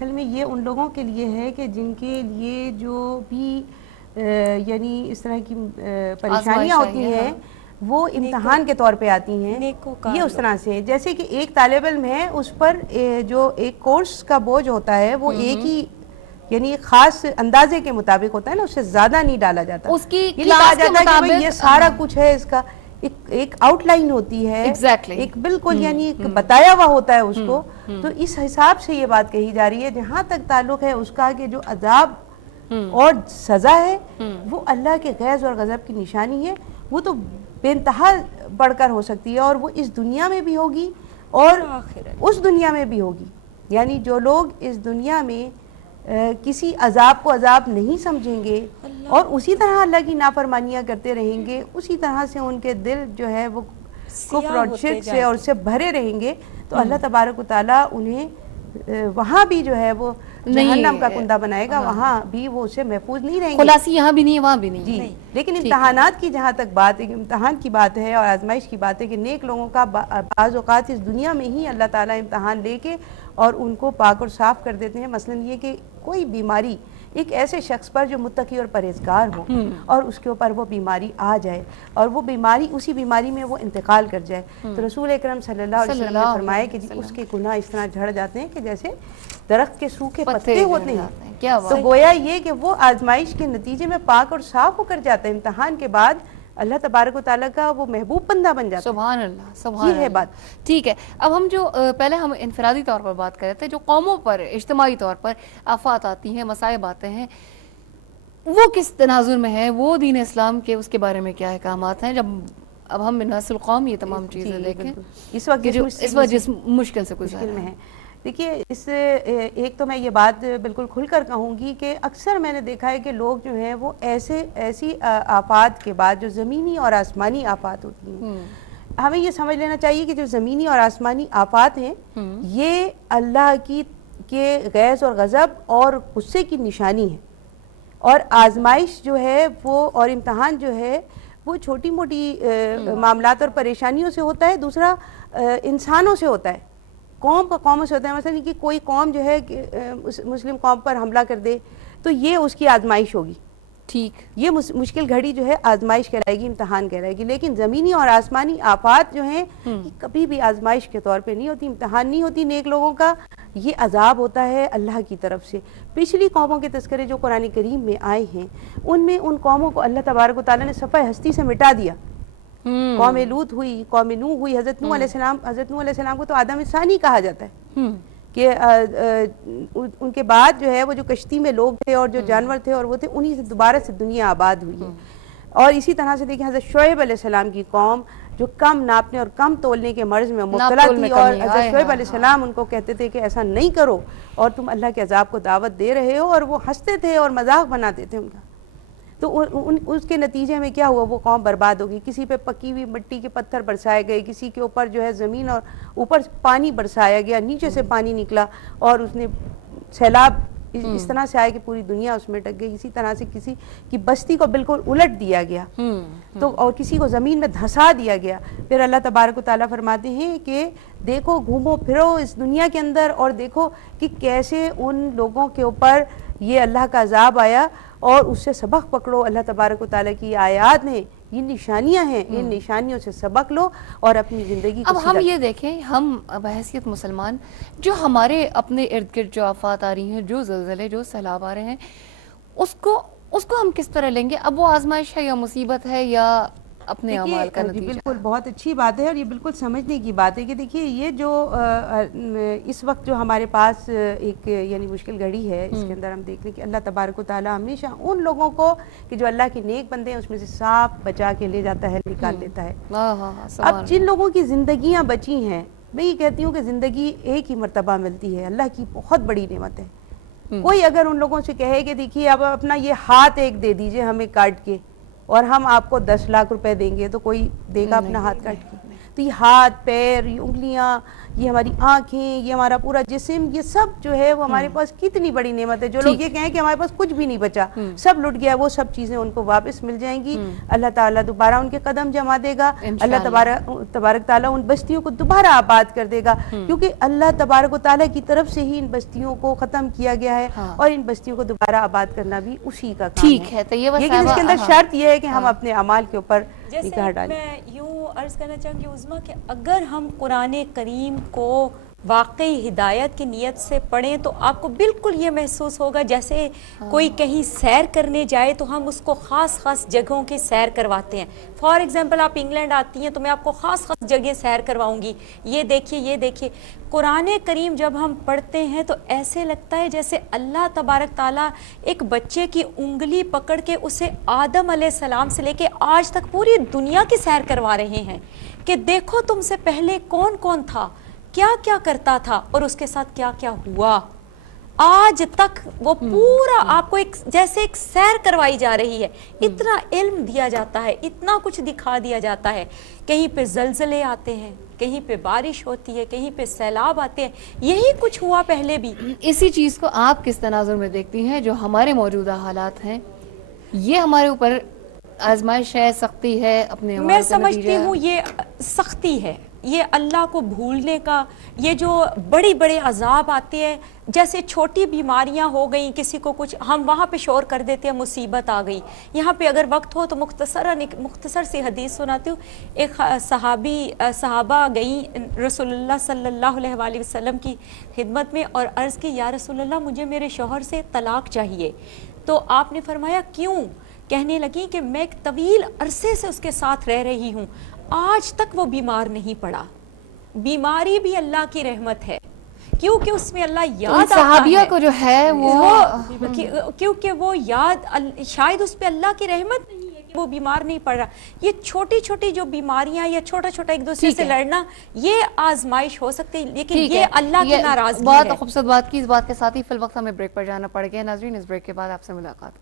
اصل میں یہ ان لوگوں کے لیے ہے کہ جن کے لیے جو بھی یعنی اس طرح کی پریشانیاں ہوتی ہیں وہ امتحان کے طور پہ آتی ہیں. یہ اس طرح سے جیسے کہ ایک طالب علم ہے, اس پر جو ایک کورس کا بوجھ ہوتا ہے وہ ایک ہی یعنی ایک خاص اندازے کے مطابق ہوتا ہے نا, اس سے زیادہ نہیں ڈالا جاتا. اس کی یہ کہا کلاس کے جاتا ہے کہ مطابق یہ سارا کچھ ہے, اس کا ایک آؤٹ لائن ہوتی ہے, ایک بالکل یعنی ایک بتایا ہوا ہوتا ہے اس کو. تو اس حساب سے یہ بات کہی جا رہی ہے. جہاں تک تعلق ہے اس کا کہ جو عذاب اور سزا ہے وہ اللہ کے غیظ اور غضب کی نشانی ہے, وہ تو بے انتہا بڑھ کر ہو سکتی ہے, اور وہ اس دنیا میں بھی ہوگی اور اس دنیا میں بھی ہوگی. یعنی جو لوگ اس دنیا میں کسی عذاب کو عذاب نہیں سمجھیں گے اور اسی طرح اللہ کی نافرمانیاں کرتے رہیں گے, اسی طرح سے ان کے دل جو ہے وہ کفر اور شرک سے اور اس سے بھرے رہیں گے, تو اللہ تبارک و تعالیٰ انہیں وہاں بھی جو ہے وہ جہنم کا کندہ بنائے گا, وہاں بھی وہ اسے محفوظ نہیں رہیں گے. خلاصی یہاں بھی نہیں ہے وہاں بھی نہیں. جی لیکن امتحانات کی جہاں تک بات ہے, امتحان کی بات ہے اور آزمائش کی بات ہے کہ نیک لوگوں کا بعض اوقات اس دنیا میں ہی اللہ تعالیٰ امتحان لے کے اور ان کو پاک اور صاف کر دیتے ہیں. مثلاً یہ کہ کوئی بیماری ایک ایسے شخص پر جو متقی اور پرہیزگار ہو اور اس کے اوپر وہ بیماری آ جائے اور وہ بیماری اسی بیماری میں وہ انتقال کر جائے, تو رسول اکرم صلی اللہ علیہ وسلم نے فرمایا کہ اس کے گناہ اس طرح جھڑ جاتے ہیں کہ جیسے درخت کے سوکھے پتے ہوتے ہیں. تو گویا یہ کہ وہ آزمائش کے نتیجے میں پاک اور صاف ہو کر جاتا ہے, امتحان کے بعد اللہ تبارک و تعالیٰ کا وہ محبوب بندہ بن جاتا ہے. سبحان اللہ, سبحان اللہ. یہ ہے بات. ٹھیک ہے, اب ہم جو پہلے ہم انفرادی طور پر بات کر رہے تھے, جو قوموں پر اجتماعی طور پر آفات آتی ہیں, مصائب آتے ہیں, وہ کس تناظر میں ہے, وہ دین اسلام کے اس کے بارے میں کیا احکامات ہیں, جب اب ہم نسل قوم یہ تمام چیزیں دیکھیں اس وقت جس مشکل سے مشکل میں ہے. دیکھیے اس ایک تو میں یہ بات بالکل کھل کر کہوں گی کہ اکثر میں نے دیکھا ہے کہ لوگ جو ہیں وہ ایسی آفات کے بعد جو زمینی اور آسمانی آفات ہوتی ہیں, ہمیں یہ سمجھ لینا چاہیے کہ جو زمینی اور آسمانی آفات ہیں یہ اللہ کے غیظ اور غضب اور غصے کی نشانی ہے, اور آزمائش جو ہے وہ اور امتحان جو ہے وہ چھوٹی موٹی معاملات اور پریشانیوں سے ہوتا ہے. دوسرا انسانوں سے ہوتا ہے, قوموں سے ہوتا ہے. مثلا کہ کوئی قوم جو ہے مسلم قوم پر حملہ کر دے تو یہ اس کی آزمائش ہوگی. ٹھیک, یہ مشکل گھڑی جو ہے آزمائش کہلائے گی, امتحان کہلائے گی. لیکن زمینی اور آسمانی آفات جو ہیں یہ کبھی بھی آزمائش کے طور پہ نہیں ہوتی, امتحان نہیں ہوتی نیک لوگوں کا, یہ عذاب ہوتا ہے اللہ کی طرف سے. پچھلی قوموں کے تذکرے جو قرآن کریم میں آئے ہیں ان میں ان قوموں کو اللہ تبارک و تعالیٰ نے صفحہ ہستی سے مٹا دیا. قوم لوط ہوئی, قوم نوح ہوئی, حضرت نوح علیہ السلام کو تو آدم ثانی کہا جاتا ہے کہ ان کے بعد جو ہے وہ جو کشتی میں لوگ تھے اور جو جانور تھے اور وہ تھے, انہی سے دوبارہ سے دنیا آباد ہوئی ہے. اور اسی طرح سے دیکھیں حضرت شعیب علیہ السلام کی قوم جو کم ناپنے اور کم تولنے کے مرض میں مبتلا تھی, اور حضرت شعیب علیہ السلام ان کو کہتے تھے کہ ایسا نہیں کرو اور تم اللہ کے عذاب کو دعوت دے رہے ہو, اور وہ ہنستے تھے اور مذاق بناتے تھے ان کا. تو اس کے نتیجے میں کیا ہوا, وہ قوم برباد ہو گئی. کسی پہ پکی ہوئی مٹی کے پتھر برسائے گئے, کسی کے اوپر جو ہے زمین اور اوپر پانی برسایا گیا, نیچے سے پانی نکلا اور اس نے سیلاب اس طرح سے آئے کہ پوری دنیا اس میں ڈک گئی. اسی طرح سے کسی کی بستی کو بالکل الٹ دیا گیا تو اور کسی کو زمین میں دھسا دیا گیا. پھر اللہ تبارک و تعالیٰ فرماتے ہیں کہ دیکھو گھومو پھرو اس دنیا کے اندر اور دیکھو کہ کیسے ان لوگوں کے اوپر یہ اللہ کا عذاب آیا, اور اس سے سبق پکڑو. اللہ تبارک و تعالیٰ کی آیات ہیں, یہ نشانیاں ہیں, ان نشانیوں سے سبق لو اور اپنی زندگی کو. اب ہم یہ دیکھیں, ہم بحیثیت مسلمان جو ہمارے اپنے ارد گرد جو آفات آ رہی ہیں, جو زلزلے, جو سیلاب آ رہے ہیں, اس کو ہم کس طرح لیں گے؟ اب وہ آزمائش ہے یا مصیبت ہے یا اپنے اعمال کا نتیجہ؟ بالکل بہت اچھی بات ہے اور یہ بالکل سمجھنے کی بات ہے کہ دیکھیے یہ جو اس وقت جو ہمارے پاس ایک یعنی مشکل گھڑی ہے, اس کے اندر ہم دیکھ لیں کہ اللہ تبارک و تعالیٰ ہمیشہ ان لوگوں کو کہ جو اللہ کے نیک بندے ہیں اس میں سے صاف بچا کے لے جاتا ہے, نکال دیتا ہے. اب جن لوگوں کی زندگیاں بچی ہیں, میں یہ کہتی ہوں کہ زندگی ایک ہی مرتبہ ملتی ہے, اللہ کی بہت بڑی نعمت ہے. کوئی اگر ان لوگوں سے کہے کہ دیکھیے اب اپنا یہ ہاتھ ایک دے دیجئے ہمیں کاٹ کے, اور ہم آپ کو 10 لاکھ روپے دیں گے تو کوئی دے گا اپنا ہاتھ کاٹ کے؟ تو یہ ہاتھ پیر، یہ انگلیاں، یہ ہماری آنکھیں، یہ ہمارا پورا جسم، یہ سب جو ہے وہ ہمارے پاس کتنی بڑی نعمت ہے. جو لوگ یہ کہیں کہ ہمارے پاس کچھ بھی نہیں بچا، سب لٹ گیا، وہ سب چیزیں ان کو واپس مل جائیں گی. اللہ تعالیٰ دوبارہ ان کے قدم جما دے گا. اللہ تبارک تعالیٰ ان بستیوں کو دوبارہ آباد کر دے گا، کیونکہ اللہ تبارک و تعالیٰ کی طرف سے ہی ان بستیوں کو ختم کیا گیا ہے، اور ان بستیوں کو دوبارہ آباد کرنا بھی اسی کا کام ہے. لیکن اس کے اندر شرط یہ ہے کہ ہم اپنے اعمال کے اوپر نگاہ ڈالیں. میں یوں عرض کرنا چاہوں گی عظمیٰ کہ اگر ہم قرآن کریم کو واقعی ہدایت کی نیت سے پڑھیں تو آپ کو بالکل یہ محسوس ہوگا جیسے کوئی کہیں سیر کرنے جائے تو ہم اس کو خاص خاص جگہوں کی سیر کرواتے ہیں. فار ایگزامپل آپ انگلینڈ آتی ہیں تو میں آپ کو خاص خاص جگہ سیر کرواؤں گی، یہ دیکھیے یہ دیکھیے. قرآن کریم جب ہم پڑھتے ہیں تو ایسے لگتا ہے جیسے اللہ تبارک تعالیٰ ایک بچے کی انگلی پکڑ کے اسے آدم علیہ السلام سے لے کے آج تک پوری دنیا کی سیر کروا رہے ہیں کہ دیکھو تم سے پہلے کون کون تھا، کیا کیا کرتا تھا، اور اس کے ساتھ کیا کیا ہوا. آج تک وہ پورا آپ کو ایک جیسے ایک سیر کروائی جا رہی ہے. اتنا علم دیا جاتا ہے، اتنا کچھ دکھا دیا جاتا ہے. کہیں پہ زلزلے آتے ہیں، کہیں پہ بارش ہوتی ہے، کہیں پہ سیلاب آتے ہیں. یہی کچھ ہوا پہلے بھی. اسی چیز کو آپ کس تناظر میں دیکھتی ہیں؟ جو ہمارے موجودہ حالات ہیں یہ ہمارے اوپر آزمائش ہے، سختی ہے، اپنے میں سمجھتی ہوں یہ سختی ہے، یہ اللہ کو بھولنے کا. یہ جو بڑی بڑے عذاب آتے ہیں، جیسے چھوٹی بیماریاں ہو گئیں، کسی کو کچھ، ہم وہاں پہ شور کر دیتے ہیں مصیبت آ گئی. یہاں پہ اگر وقت ہو تو مختصر سی حدیث سناتی ہوں. ایک صحابہ گئیں رسول اللہ صلی اللہ علیہ وآلہ وسلم کی خدمت میں اور عرض کی یا رسول اللہ مجھے میرے شوہر سے طلاق چاہیے. تو آپ نے فرمایا کیوں؟ کہنے لگی کہ میں ایک طویل عرصے سے اس کے ساتھ رہ رہی ہوں، آج تک وہ بیمار نہیں پڑا. بیماری بھی اللہ کی رحمت ہے کیونکہ اس میں اللہ یاد صحابیہ کو جو ہے وہ کیونکہ وہ یاد، شاید اس پہ اللہ کی رحمت نہیں ہے کہ وہ بیمار نہیں پڑ رہا. یہ چھوٹی چھوٹی جو بیماریاں یا چھوٹا چھوٹا ایک دوسرے سے لڑنا یہ آزمائش ہو سکتی ہے، لیکن یہ اللہ کی ناراضگی ہے. بہت خوبصورت بات کی. اس بات کے ساتھ ہی فی الوقت ہمیں بریک پر جانا پڑ گیا. ناظرین اس بریک کے بعد آپ سے ملاقات.